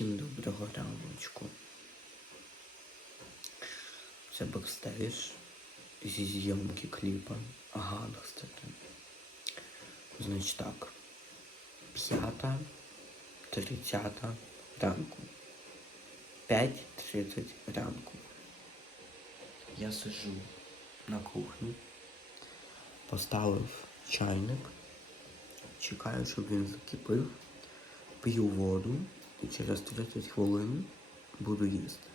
Всім доброго раночку. Це бекстейдж зі зйомки кліпа Гангстера. Значить так. П'ята, тридцята ранку. 5.30 ранку. Я сижу на кухні, поставив чайник, чекаю, щоб він закипив, п'ю воду і через 30 хвилин буду їсти.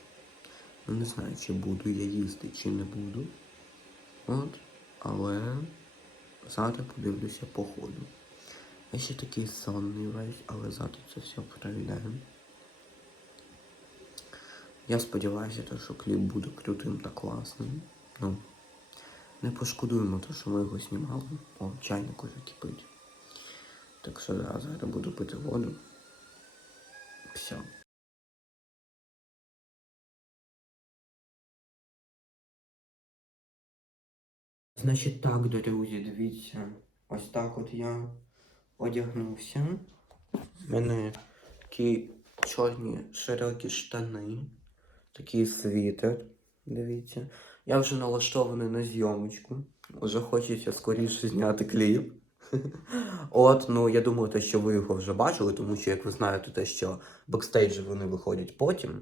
Ну не знаю, чи буду я їсти, чи не буду. От, але завтра подивлюся по ходу. Я ще такий сонний весь, але завтра це все перевіряємо. Я сподіваюся, що кліп буде крутим та класним. Ну, не пошкодуємо те, що ми його знімали. О, чайник уже кипить. Так що да, зараз буду пити воду. Все. Значить так, друзі, дивіться. Ось так от я одягнувся. У мене такі чорні широкі штани, такий світер. Дивіться. Я вже налаштований на зйомочку. Вже хочеться скоріше зняти кліп. От, ну я думаю, те, що ви його вже бачили, тому що, як ви знаєте, те, що бекстейджі вони виходять потім.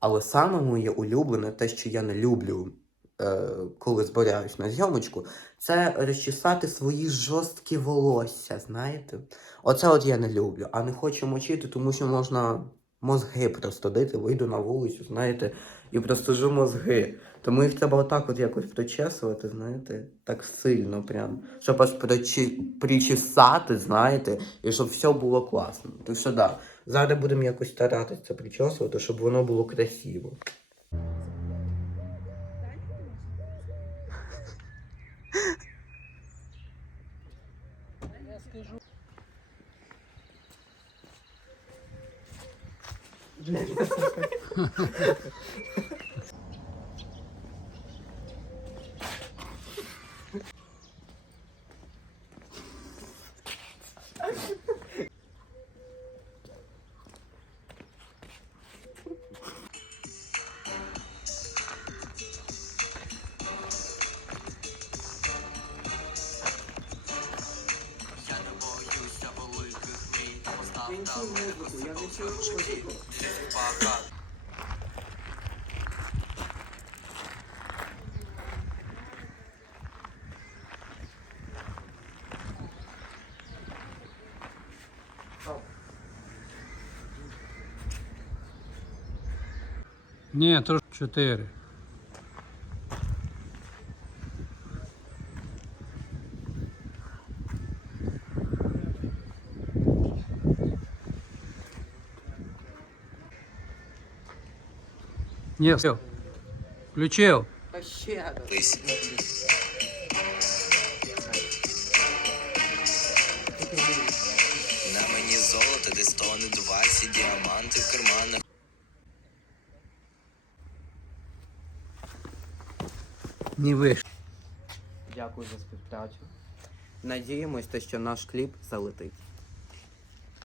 Але саме моє улюблене, те, що я не люблю, е, коли збираюсь на зйомочку, це розчесати свої жорсткі волосся, знаєте? Оце от я не люблю, а не хочу мочити, тому що можна мозги просто дити, вийду на вулицю, знаєте, і простужу мозги. Тому їх треба отак от якось причесувати, знаєте, так сильно прям, щоб аж причі... причесати, знаєте, і щоб все було класно. Так що да, зараз будемо якось старатися причесувати, щоб воно було красиво. ハハハハ! Та постав далеко себе в своєму житті. Ні, трошки чотири. Ні, все. Включив. На мені золото, десь тони 20, діаманти в карманах. Не вийшло. Дякую за співпрацю. Надіємось, те, що наш кліп залетить.